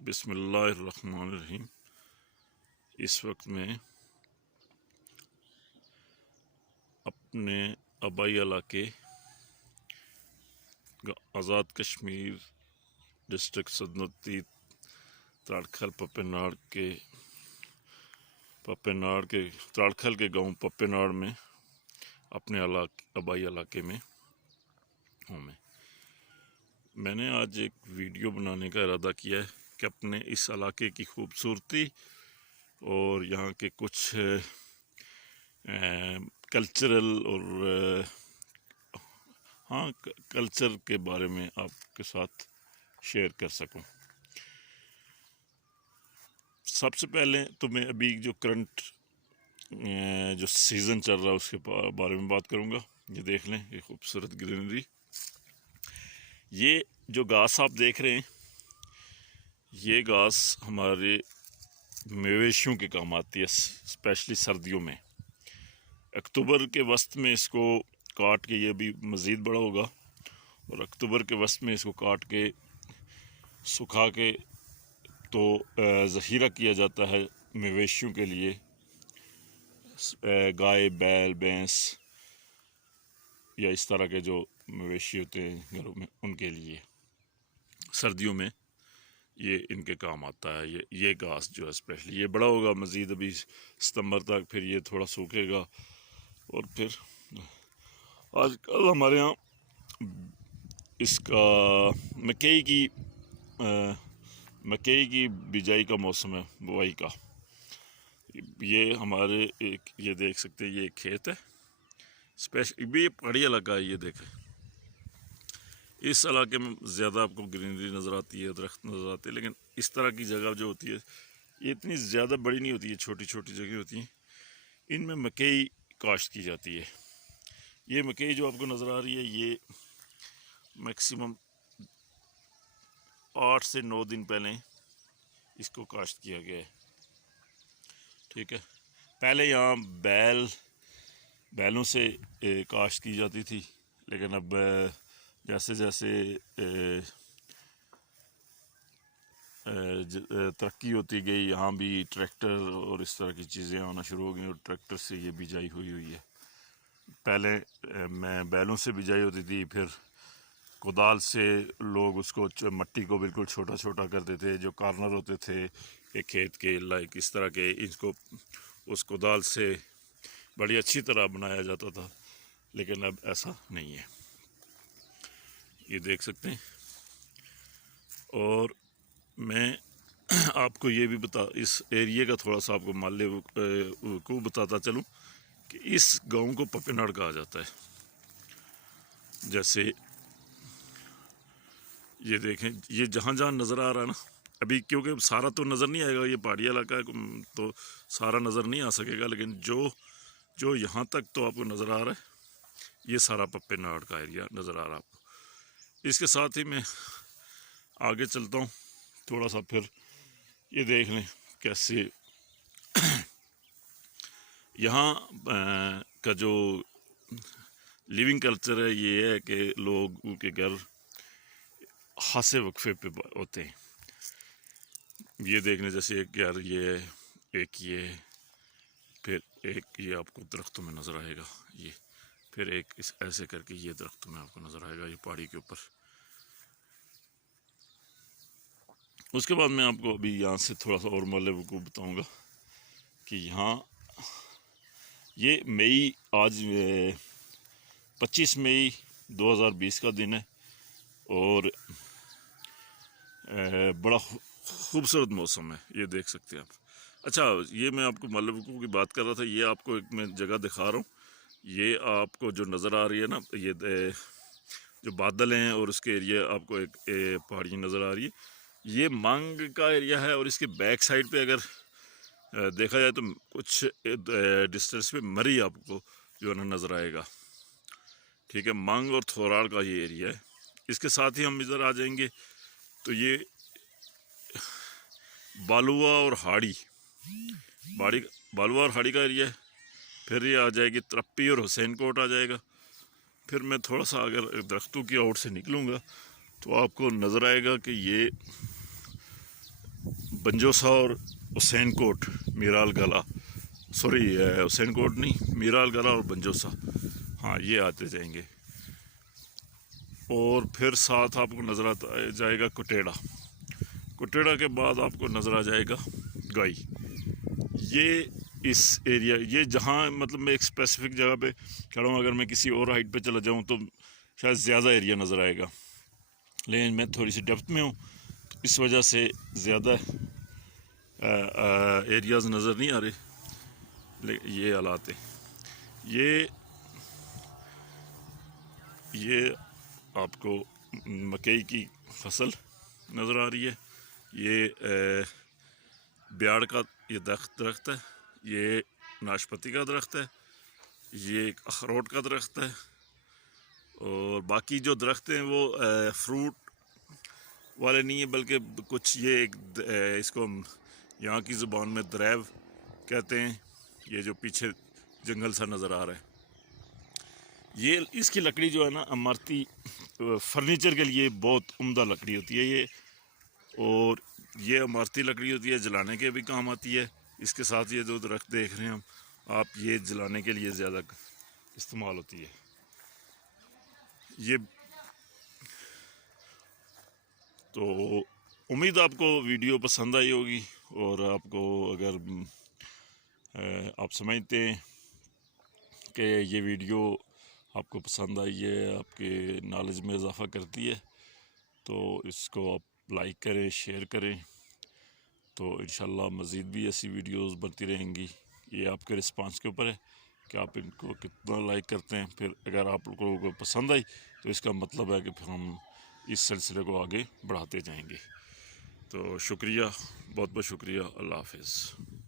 बिस्मिल्लाहिर्रहमानिर्रहीम। इस वक्त मैं अपने आबाई इलाके आज़ाद कश्मीर डिस्ट्रिक्ट सल्तनती त्राड़खल पप्पेनाड़ के त्राड़खल के गांव पप्पेनाड़ में अपने आबाई इलाके में हूँ। मैंने आज एक वीडियो बनाने का इरादा किया है कि अपने इस इलाके की खूबसूरती और यहाँ के कुछ कल्चरल और कल्चर के बारे में आपके साथ शेयर कर सकूं। सबसे पहले तो मैं अभी जो करंट जो सीज़न चल रहा है उसके बारे में बात करूंगा। ये देख लें, ये खूबसूरत ग्रीनरी। ये जो घास आप देख रहे हैं, ये घास हमारे मवेशियों के काम आती है, स्पेशली सर्दियों में। अक्टूबर के वस्त में इसको काट के, ये भी मज़ीद बड़ा होगा, और अक्टूबर के वस्त में इसको काट के सुखा के तो ज़ख़ीरा किया जाता है मवेशियों के लिए, गाय बैल भैंस या इस तरह के जो मवेशी होते हैं घरों में, उनके लिए सर्दियों में ये इनके काम आता है। ये घास जो है स्पेशली ये बड़ा होगा मज़ीद अभी सितंबर तक, फिर ये थोड़ा सूखेगा और फिर आजकल हमारे यहाँ इसका मकई की बिजाई का मौसम है, बुआई का। ये हमारे ये देख सकते हैं, ये एक खेत है स्पेशल, भी ये पहाड़ी इलाका है। ये देखें, इस इलाके में ज़्यादा आपको ग्रीनरी नज़र आती है, दरख्त नज़र आते हैं, लेकिन इस तरह की जगह जो होती है ये इतनी ज़्यादा बड़ी नहीं होती है, छोटी छोटी जगह होती हैं। इनमें मकई काश्त की जाती है। ये मकई जो आपको नज़र आ रही है, ये मैक्सिमम 8 से 9 दिन पहले इसको काश्त किया गया है। ठीक है, पहले यहाँ बैलों से काश्त की जाती थी, लेकिन अब जैसे जैसे तरक्की होती गई, यहाँ भी ट्रैक्टर और इस तरह की चीज़ें आना शुरू हो गई और ट्रैक्टर से ये बिजाई हुई है। पहले बैलों से बिजाई होती थी, फिर कुदाल से लोग उसको मट्टी को बिल्कुल छोटा छोटा करते थे। जो कार्नर होते थे एक खेत के, लाइक इस तरह के, इसको उस कुदाल से बड़ी अच्छी तरह बनाया जाता था, लेकिन अब ऐसा नहीं है। ये देख सकते हैं। और मैं आपको ये भी इस एरिया का थोड़ा सा आपको माले को बताता चलूँ कि इस गांव को पप्पेनाड़ कहा जाता है। जैसे ये देखें, ये जहाँ जहाँ नज़र आ रहा है ना, अभी क्योंकि सारा तो नज़र नहीं आएगा, ये पहाड़ी इलाका है तो सारा नज़र नहीं आ सकेगा, लेकिन जो यहाँ तक तो आपको नज़र आ रहा है, ये सारा पप्पेनाड़ का एरिया नज़र आ रहा है आपको। इसके साथ ही मैं आगे चलता हूँ थोड़ा सा, फिर ये देख लें कैसे यहाँ का जो लिविंग कल्चर है, ये है कि लोगों के घर खासे वक्फे पे होते हैं। ये देखने जैसे एक घर ये है, एक ये, फिर एक ये आपको दरख्तों में नज़र आएगा, ये फिर एक इस ऐसे करके ये दरख्तों में आपको नज़र आएगा, ये पहाड़ी के ऊपर। उसके बाद मैं आपको अभी यहाँ से थोड़ा सा और मल्ले को बताऊँगा कि यहाँ ये आज 25 मई 2020 का दिन है और बड़ा खूबसूरत मौसम है, ये देख सकते हैं आप। अच्छा, ये मैं आपको मल्लबकों की बात कर रहा था, ये आपको एक मैं जगह दिखा रहा हूँ। ये आपको जो नज़र आ रही है ना, ये जो बादल हैं और उसके एरिया आपको एक पहाड़ी नज़र आ रही है, ये मांग का एरिया है। और इसके बैक साइड पे अगर देखा जाए तो कुछ डिस्टेंस पे मरी आपको जो है ना नज़र आएगा। ठीक है, मांग और थोराड़ का ये एरिया है। इसके साथ ही हम इधर आ जाएंगे तो ये बालुआ और हाड़ी बालुआ और हाड़ी का एरिया है। फिर ये आ जाएगी त्रप्पी और हुसैन कोट आ जाएगा। फिर मैं थोड़ा सा अगर दरख्तों की ओर से निकलूँगा तो आपको नज़र आएगा कि ये बंजोसा और हुसैन कोट, मीराल गला, सॉरी हुसैन कोट नहीं, मीराल गला और बंजोसा, हाँ ये आते जाएंगे। और फिर साथ आपको नज़र आता जाएगा कुटेड़ा। कुटेड़ा के बाद आपको नज़र आ जाएगा गाई। ये इस एरिया, ये जहाँ मतलब मैं एक स्पेसिफिक जगह पे खड़ा हूँ, अगर मैं किसी और हाइट पे चला जाऊँ तो शायद ज़्यादा एरिया नज़र आएगा, लेकिन मैं थोड़ी सी डेप्थ में हूँ तो इस वजह से ज़्यादा एरियाज़ नज़र नहीं आ रहे। ये हालात है। ये आपको मकई की फसल नज़र आ रही है। ये ब्याड़ का ये दरख्त है, ये नाशपाती का दरख्त है, ये एक अखरोट का दरख्त है, और बाकी जो दरख्त हैं वो फ्रूट वाले नहीं है, बल्कि कुछ ये एक इसको यहाँ की ज़ुबान में दरैव कहते हैं। ये जो पीछे जंगल सा नज़र आ रहा है, ये इसकी लकड़ी जो है ना, इमारती फर्नीचर के लिए बहुत उम्दा लकड़ी होती है ये, और ये इमारती लकड़ी होती है, जलाने के भी काम आती है। इसके साथ ये जो दरख्त देख रहे हैं आप, ये जलाने के लिए ज़्यादा इस्तेमाल होती है। ये तो उम्मीद आपको वीडियो पसंद आई होगी, और आपको अगर आप समझते हैं कि ये वीडियो आपको पसंद आई है, आपके नॉलेज में इजाफ़ा करती है, तो इसको आप लाइक करें, शेयर करें, तो इंशाल्लाह मज़ीद भी ऐसी वीडियोस बनती रहेंगी। ये आपके रिस्पांस के ऊपर है कि आप इनको कितना लाइक करते हैं। फिर अगर आप लोगों को पसंद आई तो इसका मतलब है कि फिर हम इस सिलसिले को आगे बढ़ाते जाएंगे। तो शुक्रिया, बहुत बहुत शुक्रिया। अल्लाह हाफ़िज़।